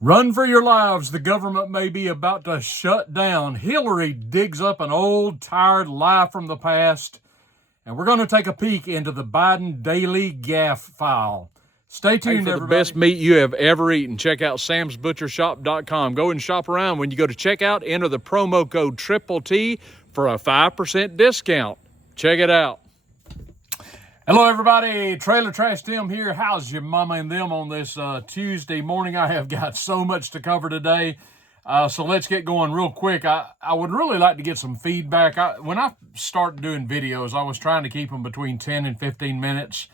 Run for your lives. The government may be about to shut down. Hillary digs up an old, tired lie from the past. And we're going to take a peek into the Biden Daily Gaffe File. Stay tuned, for everybody. the best meat you have ever eaten. Check out samsbutchershop.com. Go and shop around. When you go to checkout, enter the promo code Triple T for a 5% discount. Check it out. Hello, everybody. Trailer Trash Tim here. How's your mama and them on this Tuesday morning? I have got so much to cover today. So let's get going real quick. I would really like to get some feedback. When I started doing videos, I was trying to keep them between 10 and 15 minutes.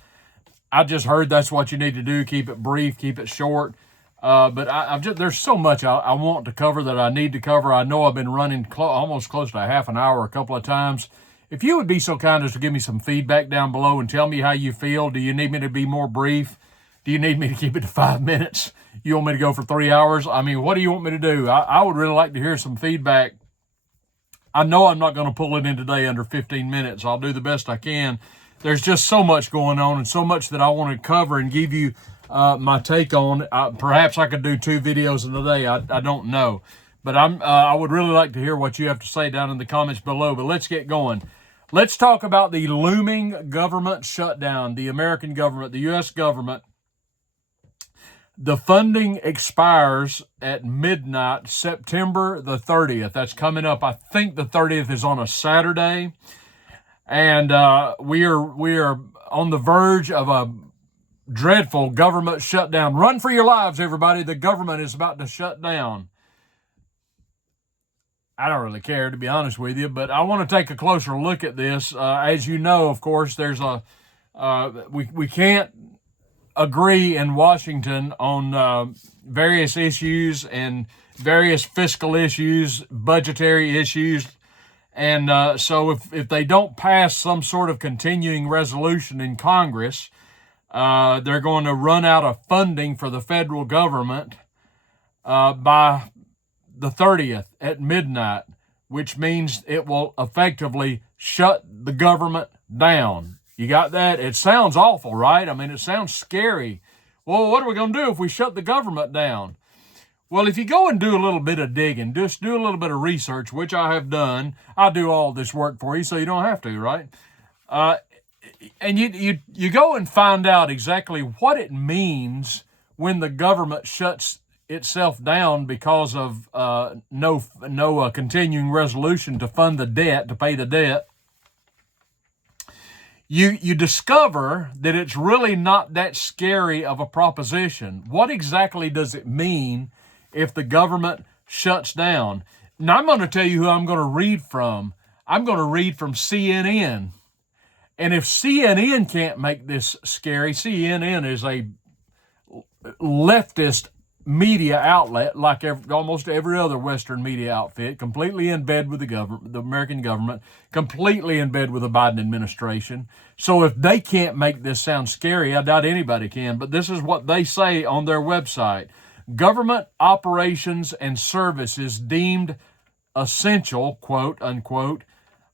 I just heard that's what you need to do. Keep it brief, keep it short. But there's so much I want to cover that I need to cover. I know I've been running almost close to a half an hour a couple of times. If you would be so kind as to give me some feedback down below and tell me how you feel. Do you need me to be more brief? Do you need me to keep it to 5 minutes? You want me to go for 3 hours? I mean, what do you want me to do? I would really like to hear some feedback. I know I'm not going to pull it in today under 15 minutes. I'll do the best I can. There's just so much going on and so much that I want to cover and give you my take on. Perhaps I could do 2 videos in a day. I don't know. But I would really like to hear what you have to say down in the comments below. But let's get going. Let's talk about the looming government shutdown, the American government, the U.S. government. The funding expires at midnight, September the 30th. That's coming up. I think the 30th is on a Saturday. And we are on the verge of a dreadful government shutdown. Run for your lives, everybody. The government is about to shut down. I don't really care, to be honest with you, but I want to take a closer look at this. As you know, of course, there's we can't agree in Washington on various issues and various fiscal issues, budgetary issues. And so if they don't pass some sort of continuing resolution in Congress, they're going to run out of funding for the federal government by the 30th at midnight, which means it will effectively shut the government down. You got that? It sounds awful, right? I mean, it sounds scary. Well, what are we going to do if we shut the government down? Well, if you go and do a little bit of digging, just do a little bit of research, which I have done. I'll do all this work for you so you don't have to, right? And you go and find out exactly what it means when the government shuts itself down because of no continuing resolution to fund the debt, to pay the debt. You discover that it's really not that scary of a proposition. What exactly does it mean if the government shuts down? Now, I'm going to tell you who I'm going to read from. I'm going to read from CNN. And if CNN can't make this scary, CNN is a leftist media outlet like almost every other Western media outfit, completely in bed with the American government, completely in bed with the Biden administration. So if they can't make this sound scary, I doubt anybody can. But this is what they say on their website. Government operations and services deemed essential, quote unquote,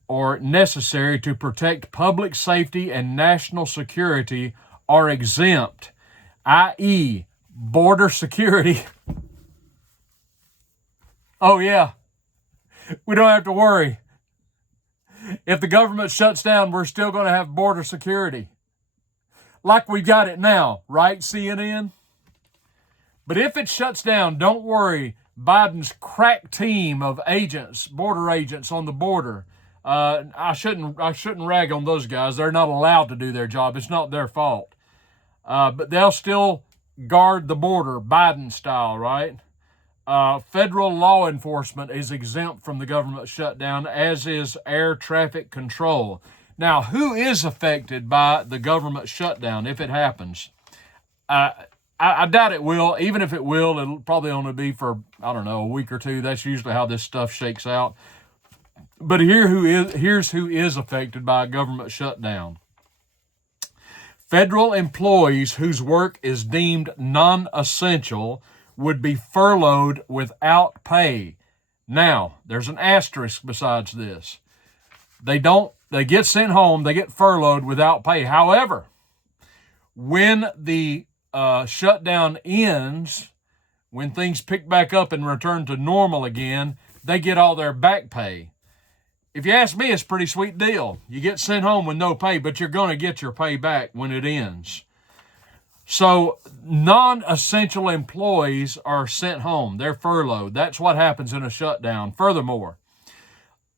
or necessary to protect public safety and national security are exempt, i.e., border security. Oh, yeah. We don't have to worry. If the government shuts down, we're still going to have border security. Like we got it now, right, CNN? But if it shuts down, don't worry. Biden's crack team of agents, border agents on the border, I shouldn't rag on those guys. They're not allowed to do their job. It's not their fault. But they'll still guard the border, Biden style, right? Federal law enforcement is exempt from the government shutdown, as is air traffic control. Now, who is affected by the government shutdown if it happens? I doubt it will. Even if it will, it'll probably only be for, I don't know, a week or two. That's usually how this stuff shakes out. But here's who is affected by a government shutdown. Federal employees whose work is deemed non-essential would be furloughed without pay. Now, there's an asterisk besides this. They get sent home, they get furloughed without pay. However, when the shutdown ends, when things pick back up and return to normal again, they get all their back pay. If you ask me, it's a pretty sweet deal. You get sent home with no pay, but you're going to get your pay back when it ends. So non-essential employees are sent home. They're furloughed. That's what happens in a shutdown. Furthermore,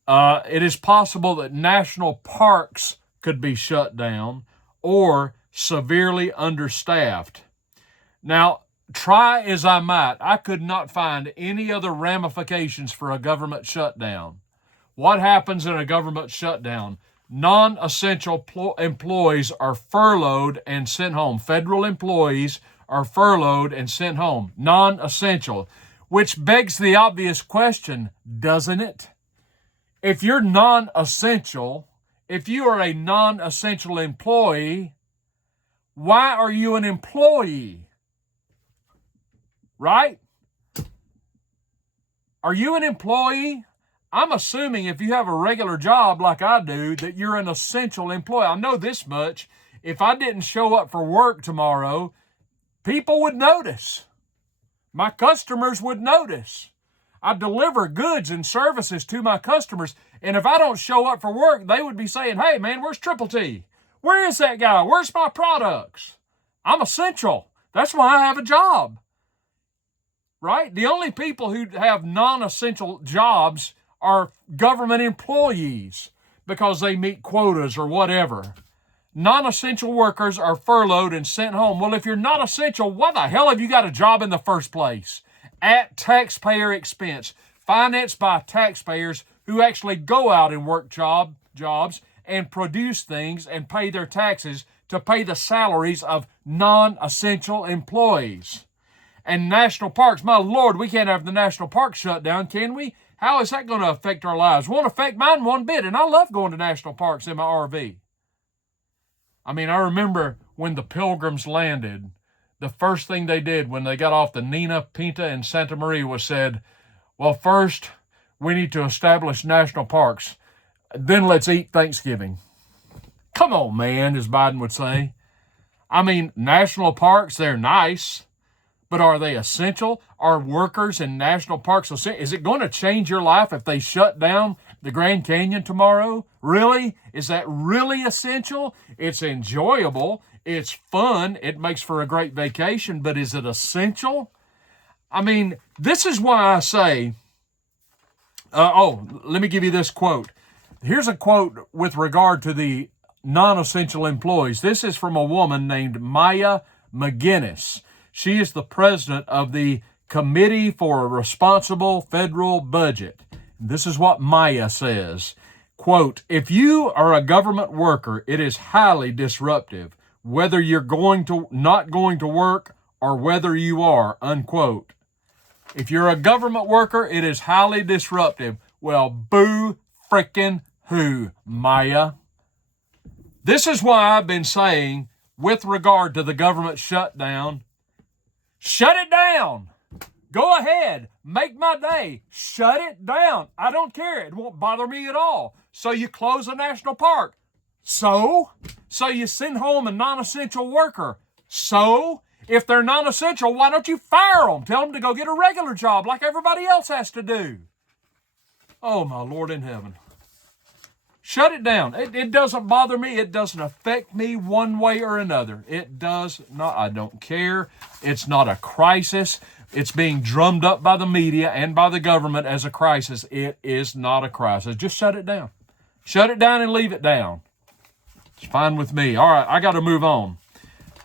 it is possible that national parks could be shut down or severely understaffed. Now, try as I might, I could not find any other ramifications for a government shutdown. What happens in a government shutdown? Non-essential employees are furloughed and sent home. Federal employees are furloughed and sent home. Non-essential, which begs the obvious question, doesn't it? If you're non-essential, if you are a non-essential employee, why are you an employee? Right? Are you an employee? I'm assuming if you have a regular job like I do, that you're an essential employee. I know this much. If I didn't show up for work tomorrow, people would notice. My customers would notice. I deliver goods and services to my customers, and if I don't show up for work, they would be saying, hey, man, where's Triple T? Where is that guy? Where's my products? I'm essential. That's why I have a job. Right? The only people who have non-essential jobs are government employees because they meet quotas or whatever. Non-essential workers are furloughed and sent home. Well, if you're not essential, why the hell have you got a job in the first place? At taxpayer expense, financed by taxpayers who actually go out and work jobs and produce things and pay their taxes to pay the salaries of non-essential employees. And national parks, my Lord, we can't have the national parks shut down, can we? How is that going to affect our lives? Won't affect mine one bit, and I love going to national parks in my RV. I mean, I remember when the Pilgrims landed, the first thing they did when they got off the Nina, Pinta, and Santa Maria was said, well, first, we need to establish national parks. Then let's eat Thanksgiving. Come on, man, as Biden would say. I mean, national parks, they're nice. But are they essential? Are workers in national parks essential? Is it going to change your life if they shut down the Grand Canyon tomorrow? Really? Is that really essential? It's enjoyable. It's fun. It makes for a great vacation. But is it essential? I mean, this is why I say, let me give you this quote. Here's a quote with regard to the non-essential employees. This is from a woman named Maya McGinnis. She is the president of the Committee for a Responsible Federal Budget. This is what Maya says. Quote, if you are a government worker, it is highly disruptive, whether you're not going to work or whether you are, unquote. If you're a government worker, it is highly disruptive. Well, boo frickin' who, Maya? This is why I've been saying, with regard to the government shutdown, shut it down. Go ahead. Make my day. Shut it down. I don't care. It won't bother me at all. So you close a national park. So you send home a non-essential worker. So if they're non-essential, why don't you fire them? Tell them to go get a regular job like everybody else has to do. Oh, my Lord in heaven. Shut it down. It doesn't bother me. It doesn't affect me one way or another. It does not. I don't care. It's not a crisis. It's being drummed up by the media and by the government as a crisis. It is not a crisis. Just shut it down. Shut it down and leave it down. It's fine with me. All right, I got to move on.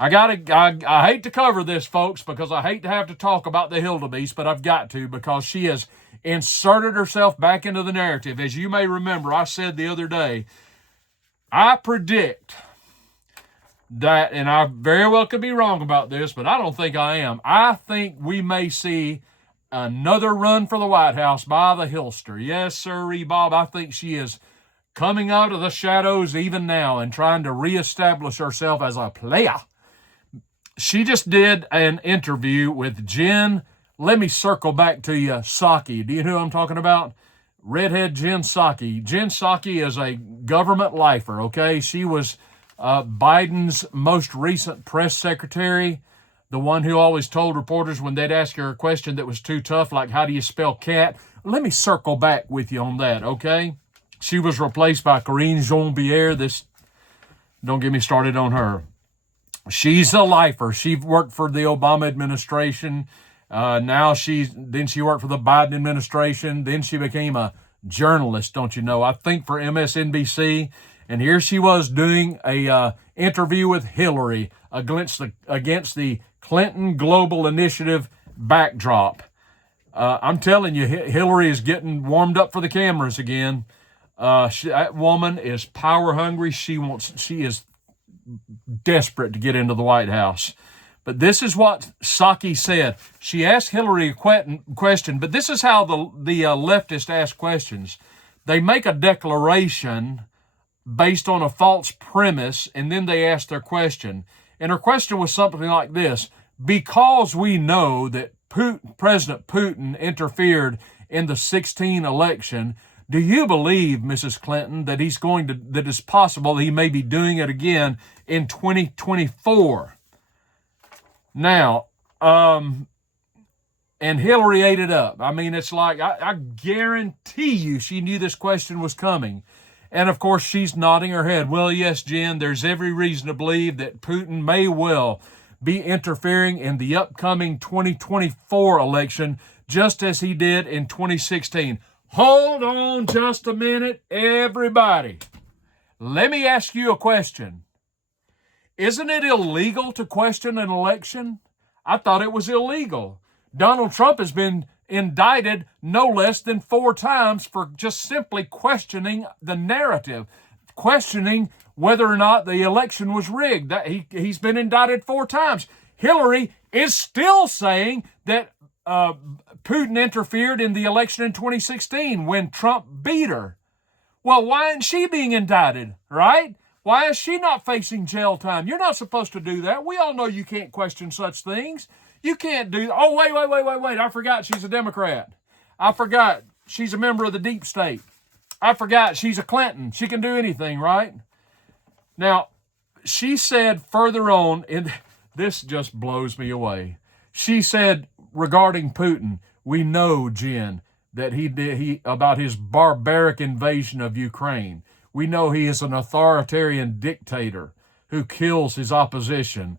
I hate to cover this, folks, because I hate to have to talk about the Hildebeest, but I've got to because she has inserted herself back into the narrative. As you may remember, I said the other day, I predict that, and I very well could be wrong about this, but I don't think I am. I think we may see another run for the White House by the Hillster. Yes, sirree, Bob. I think she is coming out of the shadows even now and trying to reestablish herself as a player. She just did an interview with Jen. Let me circle back to you, Psaki. Do you know who I'm talking about? Redhead Jen Psaki. Jen Psaki is a government lifer, okay? She was Biden's most recent press secretary. the one who always told reporters when they'd ask her a question that was too tough, like how do you spell cat? Let me circle back with you on that, okay? She was replaced by Karine Jean-Pierre. Don't get me started on her. She's a lifer. She worked for the Obama administration. Then she worked for the Biden administration. Then she became a journalist, don't you know? I think for MSNBC. And here she was doing a interview with Hillary against the Clinton Global Initiative backdrop. I'm telling you, Hillary is getting warmed up for the cameras again. That woman is power hungry. She is desperate to get into the White House. But this is what Psaki said. She asked Hillary a question, but this is how the leftists ask questions. They make a declaration based on a false premise, and then they ask their question. And her question was something like this: because we know that President Putin interfered in the 2016 election, do you believe, Mrs. Clinton, that that it's possible he may be doing it again in 2024? Now, and Hillary ate it up. I mean, it's like, I guarantee you she knew this question was coming. And of course, she's nodding her head. Well, yes, Jen, there's every reason to believe that Putin may well be interfering in the upcoming 2024 election, just as he did in 2016. Hold on just a minute, everybody. Let me ask you a question. Isn't it illegal to question an election? I thought it was illegal. Donald Trump has been indicted no less than 4 times for just simply questioning the narrative, questioning whether or not the election was rigged. He's been indicted 4 times. Hillary is still saying that Putin interfered in the election in 2016 when Trump beat her. Well, why isn't she being indicted, right? Why is she not facing jail time? You're not supposed to do that. We all know you can't question such things. You can't do... Oh, wait. I forgot she's a Democrat. I forgot she's a member of the deep state. I forgot she's a Clinton. She can do anything, right? Now, she said further on, and this just blows me away. She said regarding Putin, we know, Jen, that he about his barbaric invasion of Ukraine. We know he is an authoritarian dictator who kills his opposition.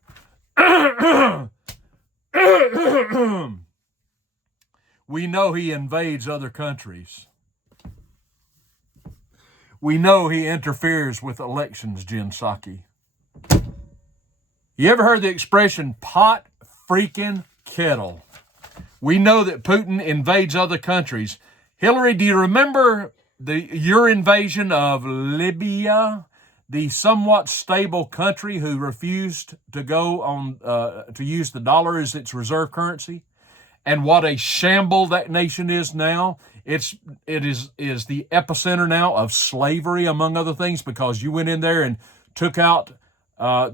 We know he invades other countries. We know he interferes with elections, Jen Psaki. You ever heard the expression pot freaking kettle? We know that Putin invades other countries. Hillary, do you remember your invasion of Libya, the somewhat stable country who refused to go on to use the dollar as its reserve currency? And what a shamble that nation is now. It is the epicenter now of slavery, among other things, because you went in there and took out what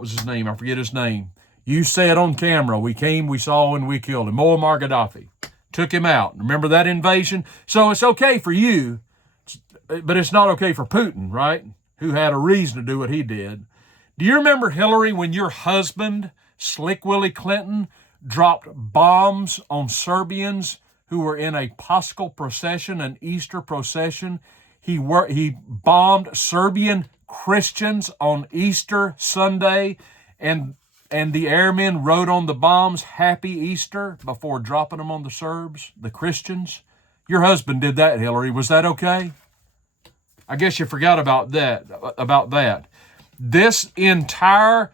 was his name? I forget his name. You said on camera, we came, we saw, and we killed him. Muammar Gaddafi. Took him out. Remember that invasion? So it's okay for you, but it's not okay for Putin, right? Who had a reason to do what he did. Do you remember, Hillary, when your husband, Slick Willie Clinton, dropped bombs on Serbians who were in a Paschal procession, an Easter procession? He bombed Serbian Christians on Easter Sunday, and the airmen wrote on the bombs, Happy Easter, before dropping them on the Serbs, the Christians. Your husband did that, Hillary. Was that okay? I guess you forgot about that. This entire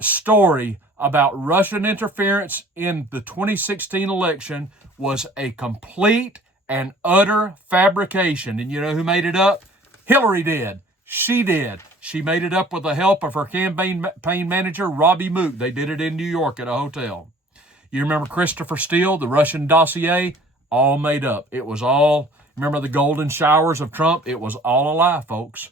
story about Russian interference in the 2016 election was a complete and utter fabrication. And you know who made it up? Hillary did. She did. She made it up with the help of her campaign manager, Robbie Mook. They did it in New York at a hotel. You remember Christopher Steele, the Russian dossier? All made up. It was all, remember the golden showers of Trump? It was all a lie, folks.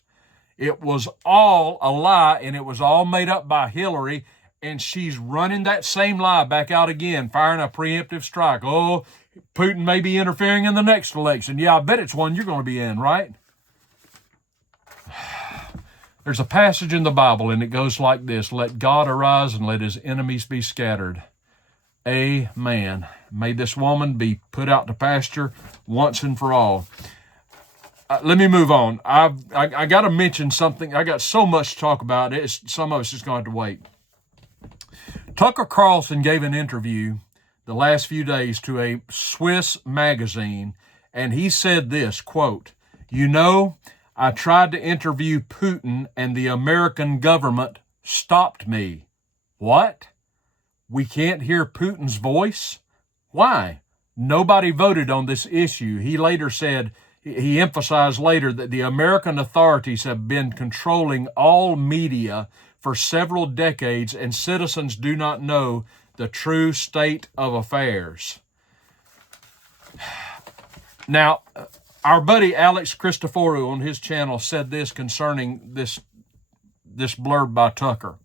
It was all a lie, and it was all made up by Hillary, and she's running that same lie back out again, firing a preemptive strike. Oh, Putin may be interfering in the next election. Yeah, I bet it's one you're going to be in, right? There's a passage in the Bible, and it goes like this: let God arise and let his enemies be scattered. Amen. May this woman be put out to pasture once and for all. Let me move on. I got to mention something. I got so much to talk about. Some of us just going to have to wait. Tucker Carlson gave an interview the last few days to a Swiss magazine, and he said this, quote, I tried to interview Putin and the American government stopped me. What? We can't hear Putin's voice? Why? Nobody voted on this issue. He emphasized later that the American authorities have been controlling all media for several decades and citizens do not know the true state of affairs. Now, our buddy Alex Christoforou on his channel said this concerning this blurb by Tucker.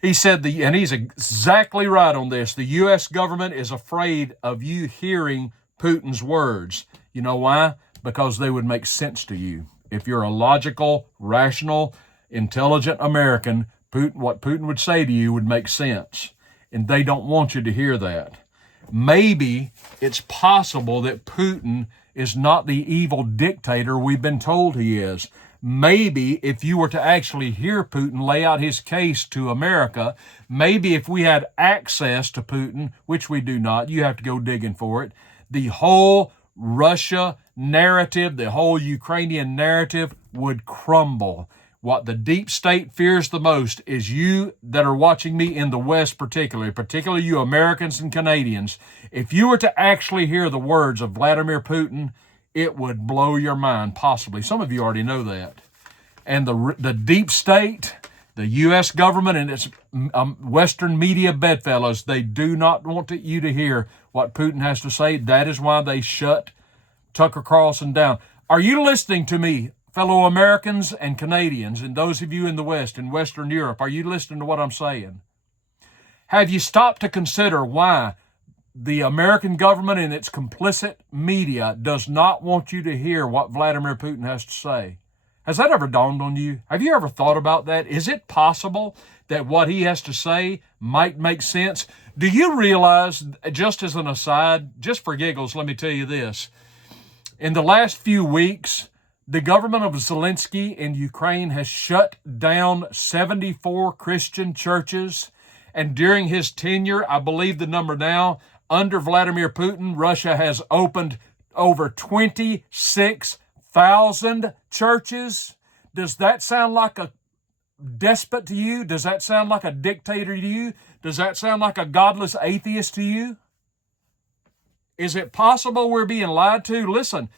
He said, and he's exactly right on this, the U.S. government is afraid of you hearing Putin's words. You know why? Because they would make sense to you. If you're a logical, rational, intelligent American, what Putin would say to you would make sense. And they don't want you to hear that. Maybe it's possible that Putin is not the evil dictator we've been told he is. Maybe if you were to actually hear Putin lay out his case to America, maybe if we had access to Putin, which we do not, you have to go digging for it, the whole Russia narrative, the whole Ukrainian narrative would crumble. What the deep state fears the most is you that are watching me in the West particularly you Americans and Canadians. If you were to actually hear the words of Vladimir Putin, it would blow your mind, possibly. Some of you already know that. And the deep state, the U.S. government and its Western media bedfellows, they do not want you to hear what Putin has to say. That is why they shut Tucker Carlson down. Are you listening to me, fellow Americans and Canadians, and those of you in the West, in Western Europe? Are you listening to what I'm saying? Have you stopped to consider why the American government and its complicit media does not want you to hear what Vladimir Putin has to say? Has that ever dawned on you? Have you ever thought about that? Is it possible that what he has to say might make sense? Do you realize, just as an aside, just for giggles, let me tell you this. In the last few weeks, the government of Zelensky in Ukraine has shut down 74 Christian churches. And during his tenure, I believe the number now, under Vladimir Putin, Russia has opened over 26,000 churches. Does that sound like a despot to you? Does that sound like a dictator to you? Does that sound like a godless atheist to you? Is it possible we're being lied to? Listen,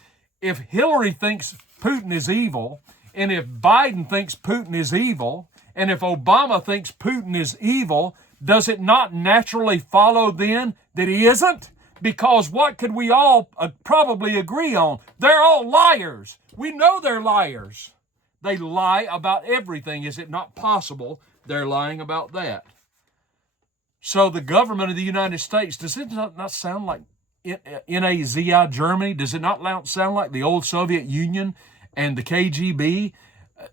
if Hillary thinks Putin is evil, and if Biden thinks Putin is evil, and if Obama thinks Putin is evil, does it not naturally follow then that he isn't? Because what could we all probably agree on? They're all liars. We know they're liars. They lie about everything. Is it not possible they're lying about that? So the government of the United States, does it not sound like Nazi Germany? Does it not sound like the old Soviet Union and the KGB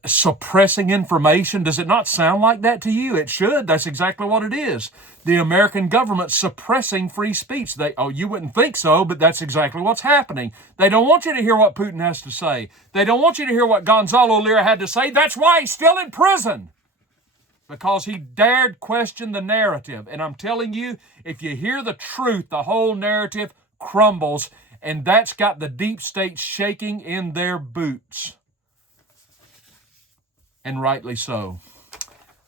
suppressing information? Does it not sound like that to you? It should. That's exactly what it is. The American government suppressing free speech. You wouldn't think so, but that's exactly what's happening. They don't want you to hear what Putin has to say. They don't want you to hear what Gonzalo Lira had to say. That's why he's still in prison. Because he dared question the narrative. And I'm telling you, if you hear the truth, the whole narrative crumbles. And that's got the deep state shaking in their boots. And rightly so.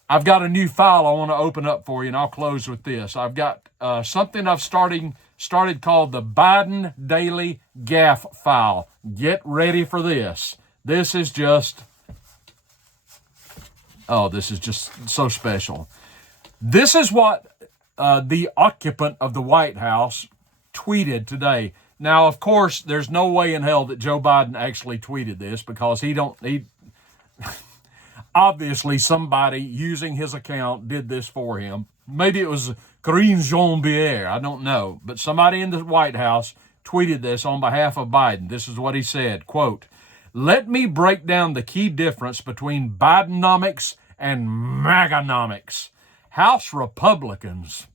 I've got a new file I want to open up for you, and I'll close with this. I've got something I've started called the Biden Daily Gaffe File. Get ready for this. This is just so special. This is what the occupant of the White House tweeted today. Now, of course, there's no way in hell that Joe Biden actually tweeted this because he obviously somebody using his account did this for him. Maybe it was Karine Jean-Pierre, I don't know. But somebody in the White House tweeted this on behalf of Biden. This is what he said, quote, Let me break down the key difference between Bidenomics and MAGAnomics. House Republicans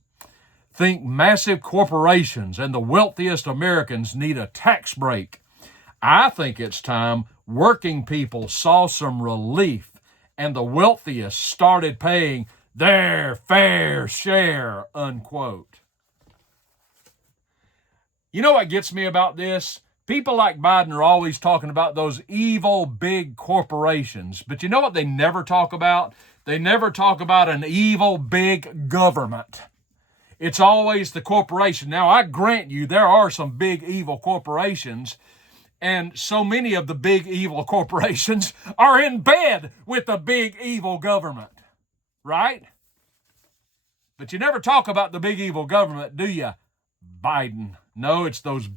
think massive corporations and the wealthiest Americans need a tax break. I think it's time working people saw some relief and the wealthiest started paying their fair share, unquote. You know what gets me about this? People like Biden are always talking about those evil big corporations. But you know what they never talk about? They never talk about an evil big government. It's always the corporation. Now, I grant you, there are some big evil corporations, and so many of the big evil corporations are in bed with the big evil government, right? But you never talk about the big evil government, do you, Biden? No, it's those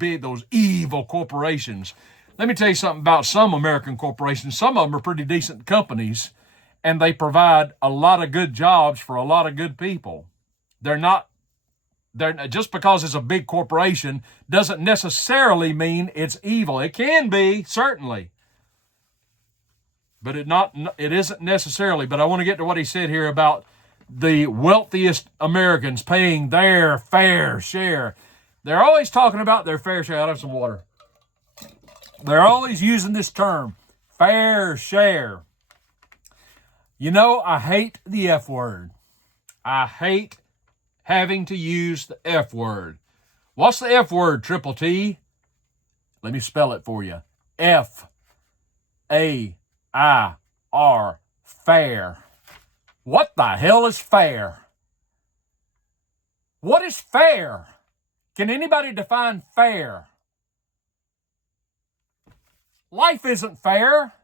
evil corporations. Let me tell you something about some American corporations. Some of them are pretty decent companies, and they provide a lot of good jobs for a lot of good people. Just because it's a big corporation doesn't necessarily mean it's evil. It can be, certainly. But it isn't necessarily. But I want to get to what he said here about the wealthiest Americans paying their fair share. They're always talking about their fair share. I'll have some water. They're always using this term, fair share. You know, I hate the F word. I hate having to use the F word. What's the F word, Triple T? Let me spell it for you. F-A-I-R, fair. What the hell is fair? What is fair? Can anybody define fair? Life isn't fair.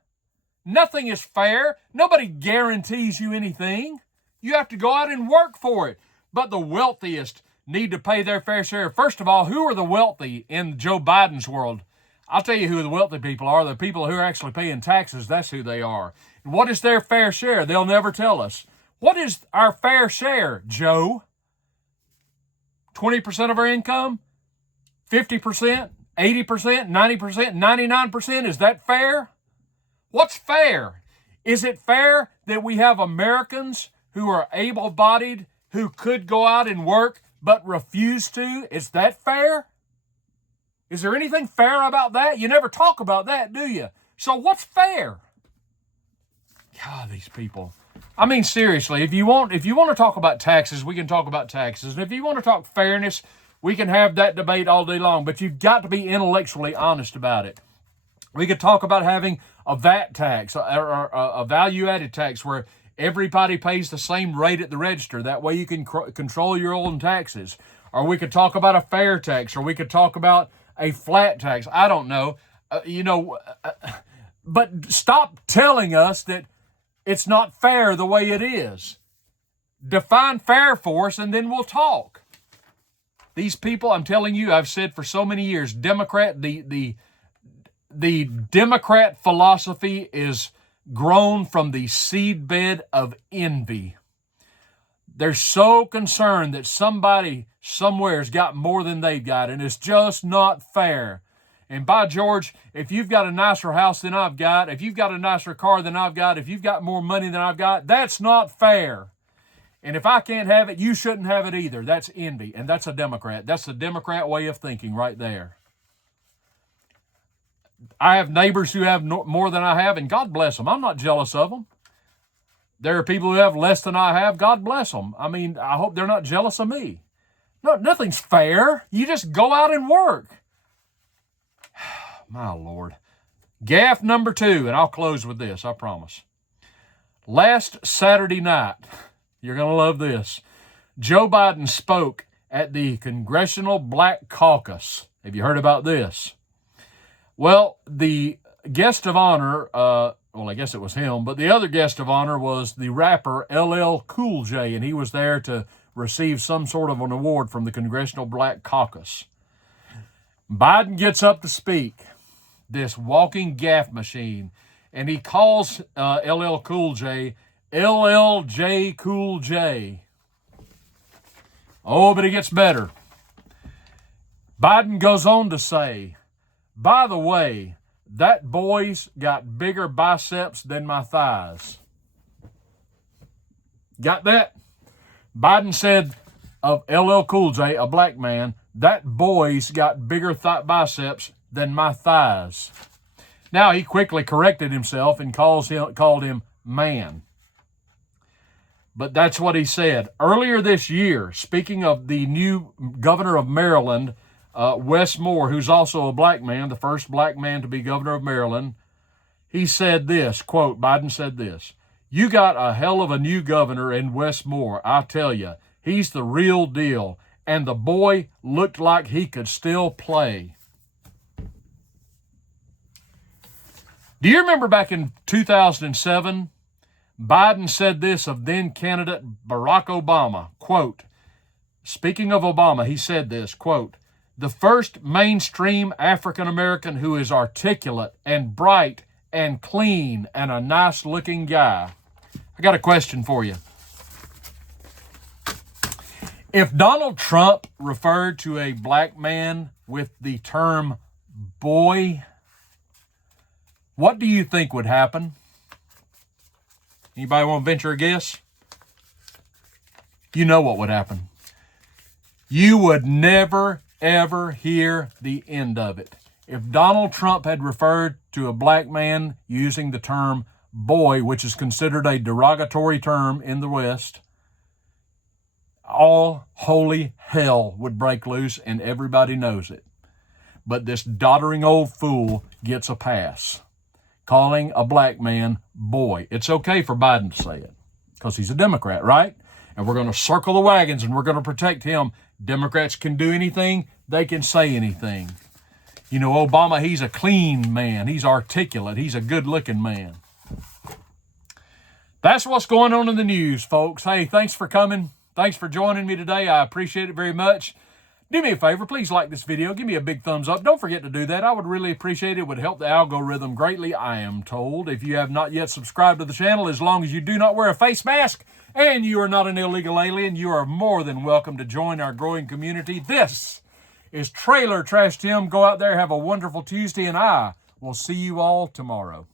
Nothing is fair. Nobody guarantees you anything. You have to go out and work for it. But the wealthiest need to pay their fair share. First of all, who are the wealthy in Joe Biden's world? I'll tell you who the wealthy people are. The people who are actually paying taxes, that's who they are. And what is their fair share? They'll never tell us. What is our fair share, Joe? 20% of our income? 50%? 80%? 90%? 99%? Is that fair? What's fair? Is it fair that we have Americans who are able-bodied, who could go out and work but refuse to? Is that fair? Is there anything fair about that? You never talk about that, do you? So what's fair? God, these people. I mean, seriously, if you want to talk about taxes, we can talk about taxes. And if you want to talk fairness, we can have that debate all day long. But you've got to be intellectually honest about it. We could talk about having a VAT tax or a value-added tax where everybody pays the same rate at the register. That way you can control your own taxes. Or we could talk about a fair tax, or we could talk about a flat tax. I don't know. But stop telling us that it's not fair the way it is. Define fair for us, and then we'll talk. These people, I'm telling you, I've said for so many years, the Democrat philosophy is grown from the seedbed of envy. They're so concerned that somebody somewhere's got more than they've got, and it's just not fair. And by George, if you've got a nicer house than I've got, if you've got a nicer car than I've got, if you've got more money than I've got, that's not fair. And if I can't have it, you shouldn't have it either. That's envy, and that's a Democrat. That's the Democrat way of thinking right there. I have neighbors who have more than I have, and God bless them. I'm not jealous of them. There are people who have less than I have. God bless them. I mean, I hope they're not jealous of me. No, nothing's fair. You just go out and work. My Lord. Gaffe number 2, and I'll close with this, I promise. Last Saturday night, you're going to love this, Joe Biden spoke at the Congressional Black Caucus. Have you heard about this? Well, the guest of honor, I guess it was him, but the other guest of honor was the rapper LL Cool J, and he was there to receive some sort of an award from the Congressional Black Caucus. Biden gets up to speak, this walking gaffe machine, and he calls LL Cool J, LLJ Cool J. Oh, but it gets better. Biden goes on to say, by the way, that boy's got bigger biceps than my thighs. Got that? Biden said of LL Cool J, a black man, that boy's got bigger biceps than my thighs. Now he quickly corrected himself and called him man. But that's what he said. Earlier this year, speaking of the new governor of Maryland, Wes Moore, who's also a black man, the first black man to be governor of Maryland, he said this, quote, Biden said this, "You got a hell of a new governor in Wes Moore, I tell you. He's the real deal. And the boy looked like he could still play." Do you remember back in 2007, Biden said this of then candidate Barack Obama, quote, speaking of Obama, he said this, quote, "The first mainstream African-American who is articulate and bright and clean and a nice-looking guy." I got a question for you. If Donald Trump referred to a black man with the term boy, what do you think would happen? Anybody want to venture a guess? You know what would happen. You would never, ever hear the end of it. If Donald Trump had referred to a black man using the term boy, which is considered a derogatory term in the West, all holy hell would break loose, and everybody knows it. But this doddering old fool gets a pass, calling a black man boy. It's okay for Biden to say it because he's a Democrat, right? And we're going to circle the wagons and we're going to protect him. Democrats can do anything. They can say anything. You know, Obama, he's a clean man. He's articulate. He's a good-looking man. That's what's going on in the news, folks. Hey, thanks for coming. Thanks for joining me today. I appreciate it very much. Do me a favor, please like this video. Give me a big thumbs up. Don't forget to do that. I would really appreciate it. It would help the algorithm greatly, I am told. If you have not yet subscribed to the channel, as long as you do not wear a face mask and you are not an illegal alien, you are more than welcome to join our growing community. This is Trailer Trash Tim. Go out there, have a wonderful Tuesday, and I will see you all tomorrow.